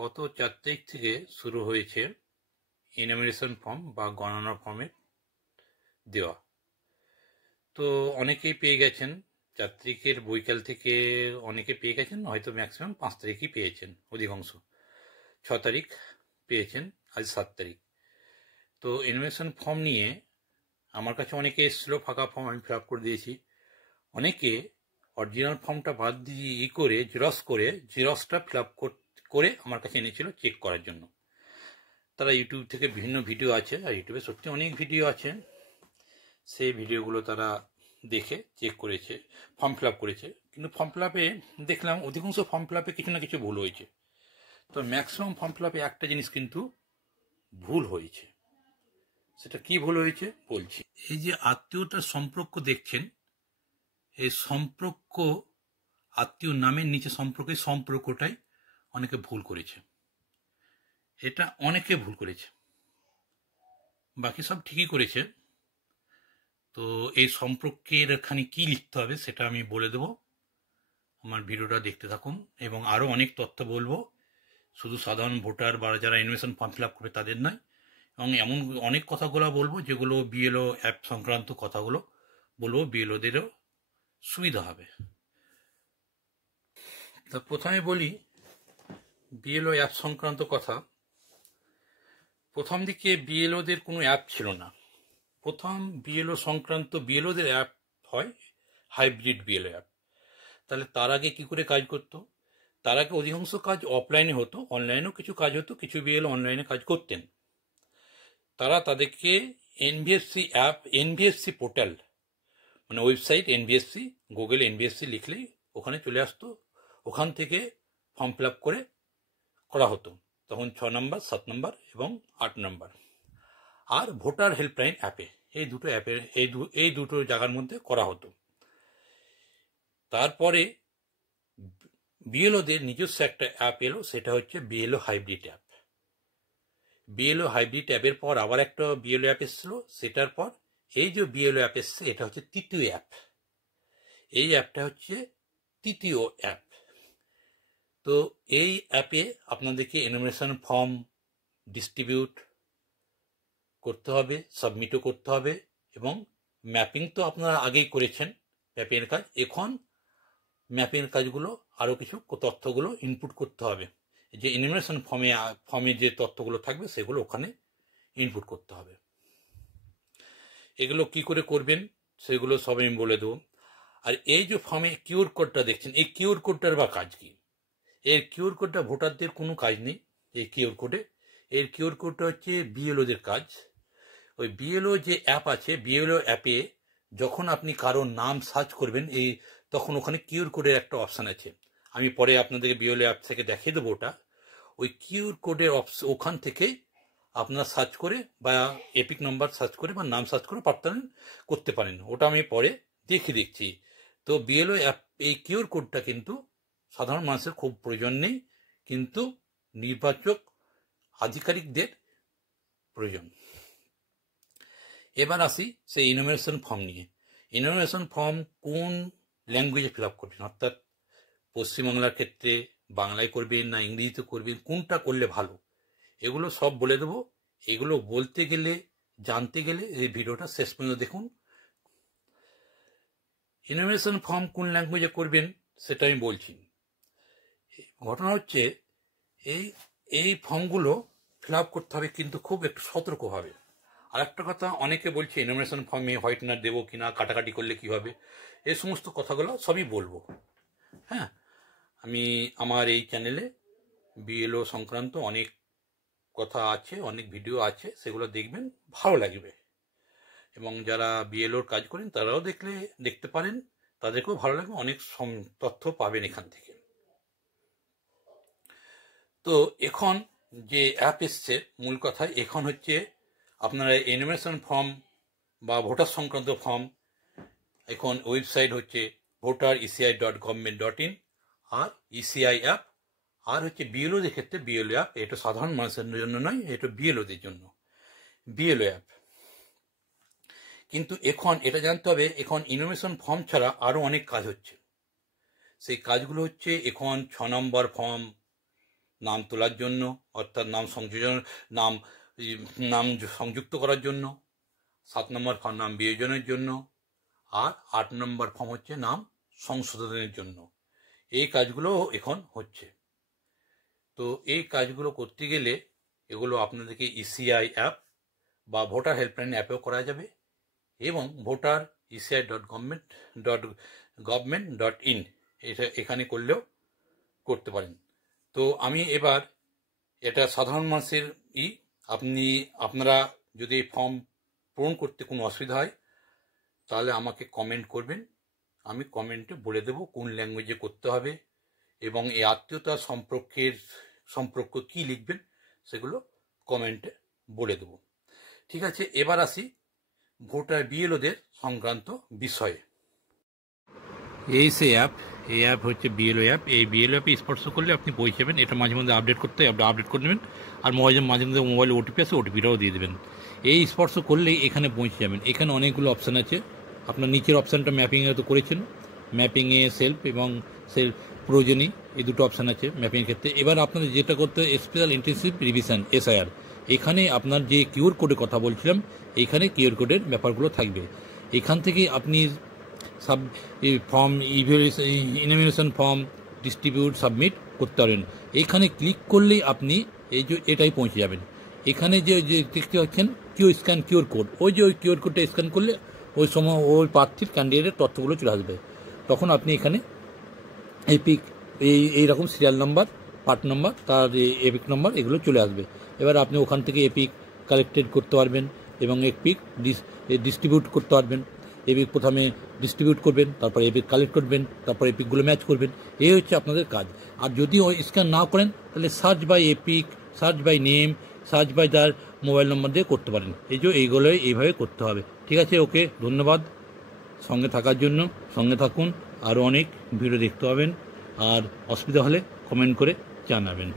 গত 4 তারিখ থেকে শুরু হয়েছে এনুমারেশন ফর্ম বা গণনা ফর্মের দেওয়া। তো অনেকেই পেয়ে গেছেন 4 তারিখের বৈকাল থেকে, অনেকে পেয়ে গেছেন, হয়তো ম্যাক্সিমাম 5 তারিখই পেয়েছেন, অধিকাংশ 6 তারিখ পেয়েছেন, আজ 7 তারিখ। তো এনুমারেশন ফর্ম নিয়ে আমার কাছে অনেকে এসেছিলো, ফাঁকা ফর্ম আমি ফিল আপ করে দিয়েছি। অনেকে অরিজিনাল ফর্মটা বাদ দিয়ে করে জেরক্সটা ফিল আপ করে আমার কাছে এনেছিল চেক করার জন্য। তারা ইউটিউব থেকে বিভিন্ন ভিডিও আছে, আর ইউটিউবে সত্যি অনেক ভিডিও আছে, সেই ভিডিওগুলো তারা দেখে চেক করেছে, ফর্ম ফিল আপ করেছে। কিন্তু ফর্ম ফিল আপে দেখলাম অধিকাংশ ফর্ম ফিল আপে কিছু না কিছু ভুল হয়েছে। তো ম্যাক্সিমাম ফর্ম ফিল আপে একটা জিনিস কিন্তু ভুল হয়েছে। সেটা কি ভুল হয়েছে বলছি। এই যে আত্মীয়তার সম্পর্ক দেখছেন, এই সম্পর্ক আত্মীয় নামের নিচে সম্পর্কটাই অনেকে ভুল করেছে। এটা অনেকে ভুল করেছে, বাকি সব ঠিকই করেছে। তো এই সম্পর্কের এখানে কি লিখতে হবে সেটা আমি বলে দেব, আমার ভিডিওটা দেখতে থাকুন। এবং আরও অনেক তথ্য বলবো, শুধু সাধারণ ভোটার বা যারা এনুমারেশন ফর্ম ফিল আপ করবে তাদের নয়। এবং এমন অনেক কথাগুলো বলবো যেগুলো বিএলও অ্যাপ সংক্রান্ত কথাগুলো বলবো, বিএলওদেরও সুবিধা হবে। তা প্রথমে বলি বিএলও অ্যাপ সংক্রান্ত কথা। প্রথম দিকে বিএলওদের কোনো অ্যাপ ছিল না। প্রথম বিএলও সংক্রান্ত বিএলওদের অ্যাপ হয় হাইব্রিড বিএলও অ্যাপ। তাহলে তার আগে কি করে কাজ করতো? তার আগে অধিকাংশ কাজ অফলাইনে হতো, অনলাইনেও কিছু কাজ হতো, কিছু বিএলও অনলাইনে কাজ করতেন। তারা তাদেরকে এনভিএসসি অ্যাপ, এনভিএসসি পোর্টাল মানে ওয়েবসাইট এনভিএসসি, গুগল এনভিএসসি লিখলেই ওখানে চলে আসতো। ওখান থেকে ফর্ম ফিল আপ করা হতো। তখন 6 নম্বর, 7 নম্বর এবং 8 নম্বর। আর ভোটার হেল্পলাইন অ্যাপে, এই দুটো অ্যাপের এই দুটো জায়গার মধ্যে করা হতো। তারপরে বিএলওদের নিজস্ব একটা অ্যাপ এলো, সেটা হচ্ছে BLO hybrid app. BLO hybrid অ্যাপের পর আবার একটা বিএলও অ্যাপ এসেছিল, সেটার পর এই যে বিএলও অ্যাপ এসছে এটা হচ্ছে তৃতীয় অ্যাপ। এই অ্যাপটা হচ্ছে তৃতীয় অ্যাপ। তো এই অ্যাপে আপনাদেরকে এনুমারেশন ফর্ম ডিস্ট্রিবিউট করতে হবে, সাবমিটও করতে হবে, এবং ম্যাপিং তো আপনারা আগেই করেছেন ম্যাপিংয়ের কাজ। এখন ম্যাপিংয়ের কাজগুলো আরও কিছু তথ্যগুলো ইনপুট করতে হবে। যে এনুমারেশন ফর্মে যে তথ্যগুলো থাকবে সেগুলো ওখানে ইনপুট করতে হবে। এগুলো কি করে করবেন সেগুলো সব আমি বলে দেবো। আর এই যে ফর্মে কিউআর কোডটা দেখছেন, এই কিউআর কোডটার বা কাজ কি? এর কিউআর কোডটা ভোটারদের কোনো কাজ নেই। এই কিউআর কোডে, এর কিউআর কোডটা হচ্ছে বিএলওদের কাজ। ওই বিএলও যে অ্যাপ আছে, বিএলও অ্যাপে যখন আপনি কারোর নাম সার্চ করবেন, তখন ওখানে কিউআর কোডের একটা অপশান আছে। আমি পরে আপনাদেরকে বিএলও অ্যাপ থেকে দেখিয়ে দেবো ওটা। ওই কিউআর কোডের ওখান থেকে আপনারা সার্চ করে বা এপিক নাম্বার সার্চ করে বা নাম সার্চ করে করতে পারেন। ওটা আমি পরে দেখে দেখছি। তো বিএলও অ্যাপ এই কিউআর কোডটা কিন্তু সাধারণ মানুষের খুব প্রয়োজন নেই, কিন্তু নির্বাচক আধিকারিকদের প্রয়োজন। এবার আসি সেই এনুমারেশন ফর্ম নিয়ে। এনুমারেশন ফর্ম কোন ল্যাঙ্গুয়েজে ফিল আপ করবেন, অর্থাৎ পশ্চিমবাংলার ক্ষেত্রে বাংলায় করবেন না ইংরেজিতে করবেন, কোনটা করলে ভালো, এগুলো সব বলে দেবো। এগুলো বলতে গেলে, জানতে গেলে এই ভিডিওটা শেষ পর্যন্ত দেখুন। এনুমারেশন ফর্ম কোন ল্যাঙ্গুয়েজে করবেন সেটা আমি বলছি। ঘটনা হচ্ছে এই ফর্মগুলো ফিল আপ করতে হবে, কিন্তু খুব একটু সতর্কভাবে। আর একটা কথা, অনেকে বলছে এনুমারেশন ফর্মে হোয়াইটনার দেবো কিনা, কাটাকাটি করলে কি হবে, এই সমস্ত কথাগুলো সবই বলবো। হ্যাঁ, আমি আমার এই চ্যানেলে বিএলও সংক্রান্ত অনেক কথা আছে, অনেক ভিডিও আছে, সেগুলো দেখবেন, ভালো লাগবে। এবং যারা বিএলওর কাজ করেন তারাও দেখতে পারেন, তাদেরকেও ভালো লাগবে, অনেক তথ্য পাবেন এখান থেকে। তো এখন যে অ্যাপ এসছে, মূল কথা এখন হচ্ছে আপনারা এনুমারেশন ফর্ম বা ভোটার সংক্রান্ত ফর্ম, এখন ওয়েবসাইট হচ্ছে voter.eci.government.in, আর ইসিআই অ্যাপ, আর হচ্ছে বিএলওদের ক্ষেত্রে বিএলও অ্যাপ। এটা সাধারণ মানুষের জন্য নয়, এটা বিএলওদের জন্য বিএলও অ্যাপ। কিন্তু এখন এটা জানতে হবে, এখন এনুমারেশন ফর্ম ছাড়া আরও অনেক কাজ হচ্ছে। সেই কাজগুলো হচ্ছে এখন 6 নম্বর ফর্ম নাম তোলার জন্য, অর্থাৎ নাম সংযোজন, নাম নাম সংযুক্ত করার জন্য। 7 নম্বর ফর্ম নাম বিয়োজনের জন্য। আর 8 নম্বর ফর্ম হচ্ছে নাম সংশোধনের জন্য। এই কাজগুলো এখন হচ্ছে। তো এই কাজগুলো করতে গেলে এগুলো আপনাদেরকে ইসিআই অ্যাপ বা ভোটার হেল্পলাইন অ্যাপেও করা যাবে, এবং ভোটার eci.government.in এখানে করলেও করতে পারেন। তো আমি এবার এটা সাধারণ মানুষের আপনারা যদি ফর্ম পূরণ করতে কোনো অসুবিধা হয় তাহলে আমাকে কমেন্ট করবেন, আমি কমেন্টে বলে দেব কোন ল্যাঙ্গুয়েজে করতে হবে, এবং এই আত্মীয়তা সম্পর্ক কি লিখবেন সেগুলো কমেন্টে বলে দেব। ঠিক আছে, এবার আসি ভোটার বিএলওদের সংক্রান্ত বিষয়ে। এই অ্যাপ হচ্ছে বিএলও অ্যাপ। এই বিএলও অ্যাপে স্পর্শ করলে আপনি পৌঁছাবেন। এটা মাঝে মধ্যে আপডেট করতে হয়, আপডেট করে নেবেন। আর মাঝে মধ্যে মোবাইলে ওটিপি আছে, ওটিপিটাও দিয়ে দেবেন। এই স্পর্শ করলেই এখানে পৌঁছে যাবেন। এখানে অনেকগুলো অপশান আছে। আপনার নিচের অপশানটা ম্যাপিংয়ে তো করেছেন, ম্যাপিংয়ে সেলফ এবং সেলফ প্রয়োজনী, এই দুটো অপশান আছে ম্যাপিংয়ের ক্ষেত্রে। এবার আপনাদের যেটা করতে স্পেশাল ইন্টেনসিভ রিভিশন SIR, এখানে আপনার যে কিউআর কোডের কথা বলছিলাম, এইখানে কিউআর কোডের ব্যাপারগুলো থাকবে। এখান থেকে আপনি ফর্ম ইনমিনেশন ফর্ম ডিস্ট্রিবিউট সাবমিট করতে পারেন। এইখানে ক্লিক করলেই আপনি এটাই পৌঁছে যাবেন। এখানে যে দেখতে পাচ্ছেন কিউআর কোড, ওই কিউআর কোডটা স্ক্যান করলে ওই সময় ওই প্রার্থীর ক্যান্ডিডেটের তথ্যগুলো চলে আসবে। তখন আপনি এখানে এপিক এইরকম সিরিয়াল নাম্বার, পার্ট নাম্বার, তার এপিক নাম্বার এগুলো চলে আসবে। এবার আপনি ওখান থেকে এপিক কালেক্টেড করতে পারবেন এবং এপিক ডিস্ট্রিবিউট করতে পারবেন। এপিক প্রথমে ডিস্ট্রিবিউট করবেন, তারপর এপিক কালেক্ট করবেন, তারপর এপিকগুলো ম্যাচ করবেন। এই হচ্ছে আপনাদের কাজ। আর যদি স্ক্যান না করেন তাহলে search by EPIC, search by name, search by তার মোবাইল নম্বর দিয়ে করতে পারেন। এইগুলোই এইভাবে করতে হবে। ঠিক আছে, ওকে, ধন্যবাদ সঙ্গে থাকার জন্য। সঙ্গে থাকুন, আরও অনেক ভিডিও দেখতে পাবেন। আর অসুবিধা হলে কমেন্ট করে জানাবেন।